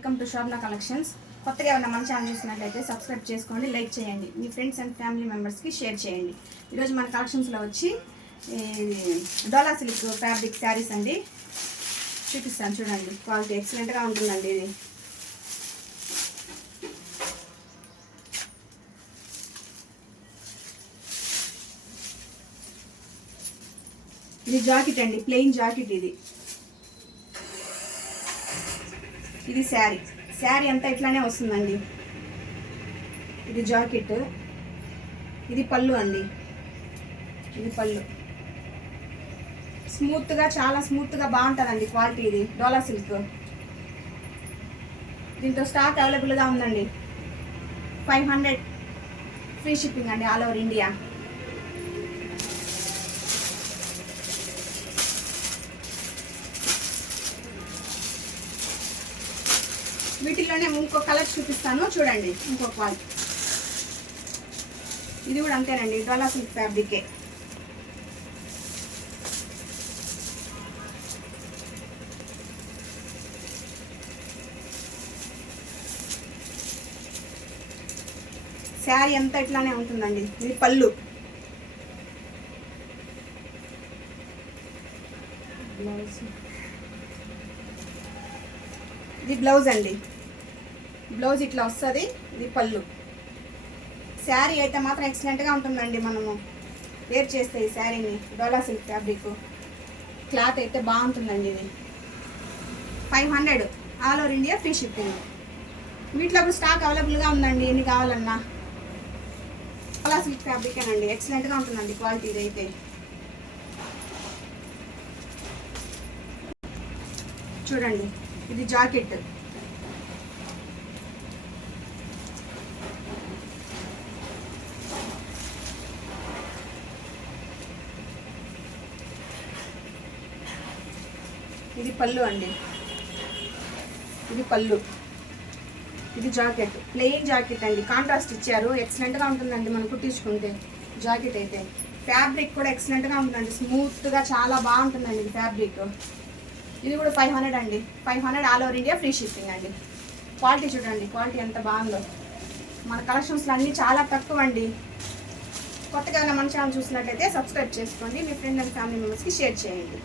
Welcome to Shobhana collections. కొత్తగా ఏమైనా మన ఛానల్ చూసినట్లయితే సబ్స్క్రైబ్ చేసుకోండి, లైక్ చేయండి, మీ ఫ్రెండ్స్ అండ్ ఫ్యామిలీ మెంబర్స్కి షేర్ చేయండి. ఈరోజు మన కలెక్షన్స్లో వచ్చి డోలా సిల్క్ ఫ్యాబ్రిక్ శారీస్ అండి చూపిస్తాను. చూడండి, క్వాలిటీ ఎక్సలెంట్గా ఉంటుందండి. ఇది జాకెట్ అండి, ప్లెయిన్ జాకెట్. ఇది శారీ అంతా ఇట్లానే వస్తుందండి. ఇది జాకెట్, ఇది పళ్ళు అండి. ఇది పళ్ళు స్మూత్గా, చాలా స్మూత్గా బాగుంటుందండి క్వాలిటీ. ఇది డోలా సిల్క్. దీంట్లో స్టాక్ అవైలబుల్గా ఉందండి. 500 ఫ్రీ షిప్పింగ్ అండి, ఆల్ ఓవర్ ఇండియా. వీటిల్లోనే ఇంకో కలర్ చూపిస్తాను, చూడండి. ఇంకో క్వాలిటీ ఇది కూడా అంతేనండి, డోలా సిల్క్ ఫ్యాబ్రికే. శారీ అంతా ఇట్లానే ఉంటుందండి. ఇది పళ్ళు, ఇది బ్లౌజ్ అండి. బ్లౌజ్ ఇట్లా వస్తుంది, ఇది పళ్ళు. శారీ అయితే మాత్రం ఎక్సలెంట్గా ఉంటుందండి. మనము వేర్ చేస్తే ఈ శారీని, డోలా సిల్క్ ఫ్యాబ్రిక్ క్లాత్ అయితే బాగుంటుందండి. ఇది 500 all over India free shipping. వీటిలో స్టాక్ అవైలబుల్గా ఉందండి, ఎన్ని కావాలన్నా. డోలా సిల్క్ ఫ్యాబ్రికేనండి, ఎక్సలెంట్గా ఉంటుందండి క్వాలిటీ. ఇది అయితే చూడండి, ఇది జాకెట్. ఇది పళ్ళు అండి. ఇది పళ్ళు, ఇది జాకెట్. ప్లెయిన్ జాకెట్ అండి, కాంట్రాస్ట్ ఇచ్చారు. ఎక్సలెంట్గా ఉంటుందండి మనం కుట్టించుకుంటే. జాకెట్ అయితే ఫ్యాబ్రిక్ కూడా ఎక్సలెంట్గా ఉంటుందండి, స్మూత్గా చాలా బాగుంటుందండి ఇది ఫ్యాబ్రిక్. ఇది కూడా 500 అండి, 500 all over India free shipping అండి. క్వాలిటీ చూడండి, క్వాలిటీ ఎంత బాగుందో. మన కలెక్షన్స్లో అన్నీ చాలా తక్కువ అండి. కొత్తగా మన ఛానల్ చూసినట్లయితే సబ్స్క్రైబ్ చేసుకోండి, మీ ఫ్రెండ్ అండ్ ఫ్యామిలీ మెంబర్స్కి షేర్ చేయండి.